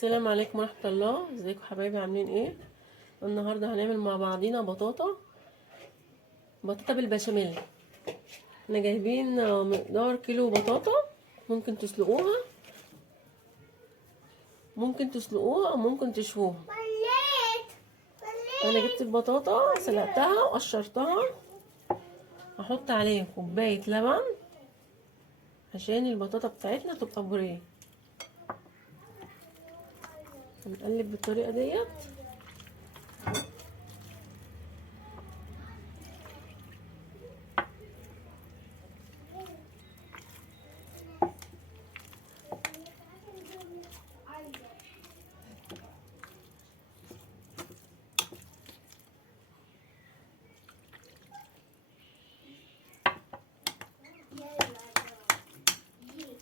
السلام عليكم ورحمة الله. ازيكم حبايبي؟ عاملين ايه؟ النهاردة هنعمل مع بعضينا بطاطا بالبشاميل. احنا جايبين مقدار كيلو بطاطا. ممكن تسلقوها او ممكن تشووها. انا جبت البطاطا سلقتها وقشرتها. هحط عليه كوباية لبن عشان البطاطا بتاعتنا تبقى بوريه. هنقلب بالطريقة ديت.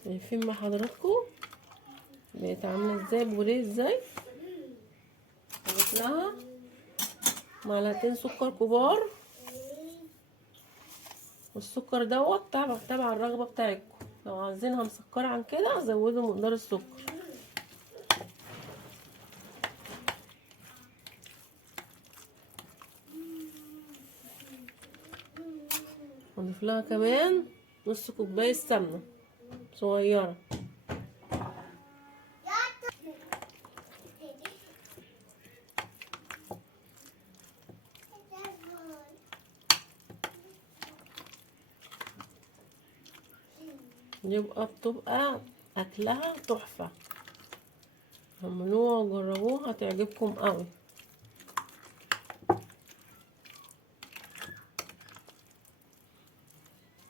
شايفين مع حضراتكم بقت عامله ازاي، بوريه ازاي. حطيت لها معلقتين سكر كبار، والسكر دوت تبع الرغبه بتاعتكم. لو عايزينها مسكره عن كده زودوا مقدار السكر. هضيف لها كمان نص كوبايه سمنه صغيره. بتبقى اكلها تحفه. اعملوها وجربوها هتعجبكم قوي.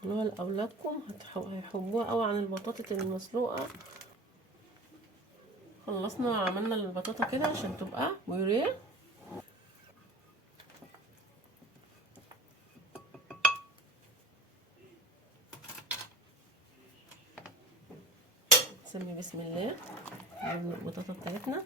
عملوها لاولادكم هيحبوها قوي عن البطاطا المسلوقه. خلصنا عملنا البطاطا كده عشان تبقى بيوريه. نسمي بسم الله. نجيب البطاطا بتاعتنا.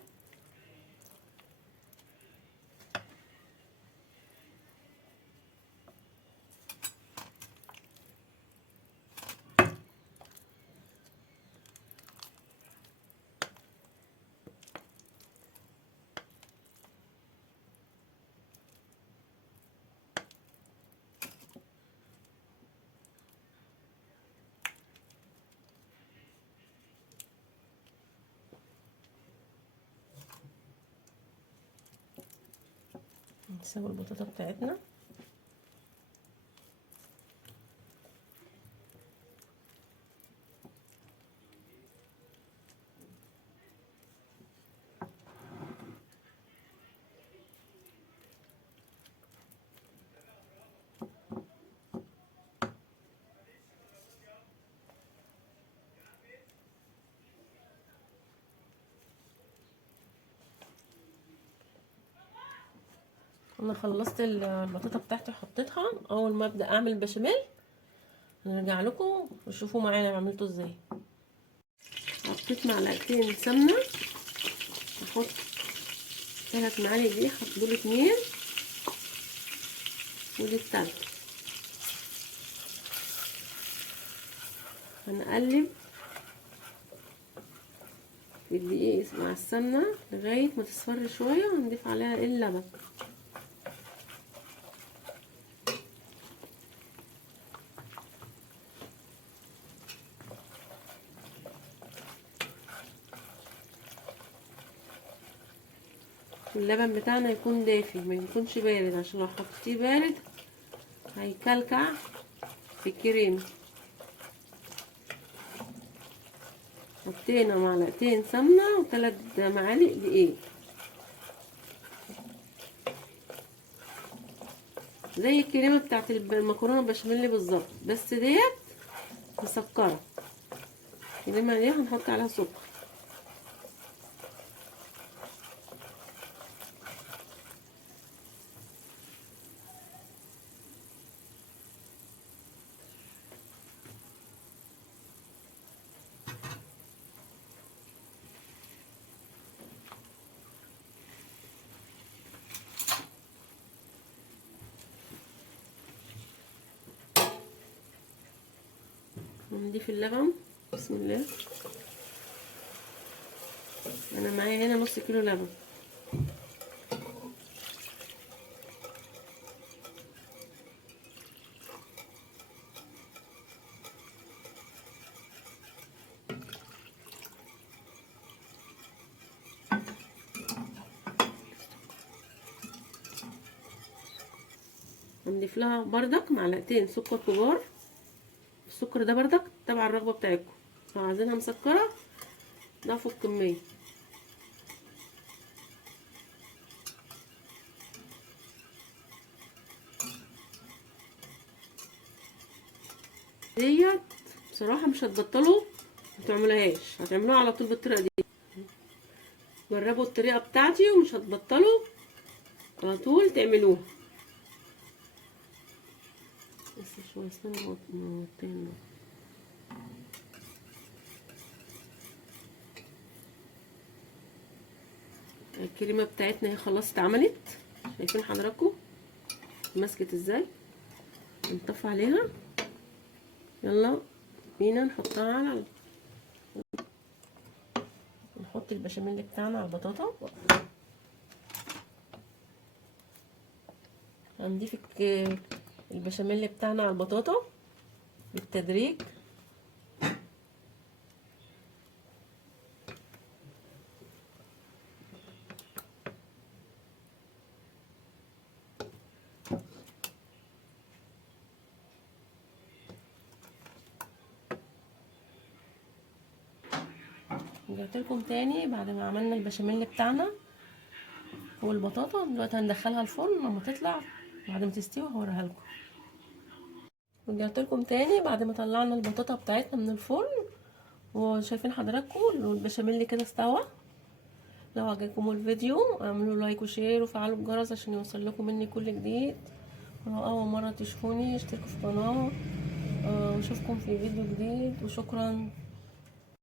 نسوي البطاطا بتاعتنا. انا خلصت البطاطا بتاعتي حطيتها. اول ما ابدا اعمل بشاميل نرجع لكم وشوفوا معانا عملته ازاي. حطيت معلقتين سمنه. احط 3 معالق دي، دول 2 ودي التالتة. هنقلب في الدقيق مع السمنه لغايه ما تصفر شويه، ونضيف عليها اللبن. اللبن بتاعنا يكون دافي ما يكونش بارد، عشان لو حطيتيه بارد هيكلكع في الكريمه. حطينا معلقتين سمنه و3 معالق دقيق، زي الكريمه بتاعت المكرونه البشاميل بالظبط، بس ديت مسكره. الكريمه دي هنحط عليها سكر. ونضيف اللبن. بسم الله. انا معايا هنا نص كيلو لبن. هنضيف لها بردك معلقتين سكر كبار. السكر ده بردك تبع الرغبه بتاعتكم، لو عايزينها مسكره ضعفوا الكميه. ديت بصراحه مش هتبطلوا متعملوهاش، هتعملوها على طول بالطريقه دي. جربوا الطريقه بتاعتي ومش هتبطلوا، على طول تعملوها. بس شويه استنى نوطيها. الكريمه بتاعتنا هي خلاص اتعملت، شايفين حضراتكم مسكت ازاي. نطفي عليها، يلا بينا نحطها على نحط البشاميل بتاعنا على البطاطا. هنضيف البشاميل بتاعنا على البطاطا بالتدريج. رجعت لكم تاني بعد ما عملنا البشاميل بتاعنا والبطاطا. دلوقتي هندخلها الفرن لما تطلع بعد ما تستوي هوريها لكم. رجعت لكم تاني بعد ما طلعنا البطاطا بتاعتنا من الفرن، وشايفين حضراتكم البشاميل كده استوى. لو عجبكم الفيديو اعملوا لايك وشير وفعلوا الجرس عشان يوصل لكم مني كل جديد. ولو اول مره تشوفوني اشتركوا في القناه. واشوفكم في فيديو جديد، وشكرا.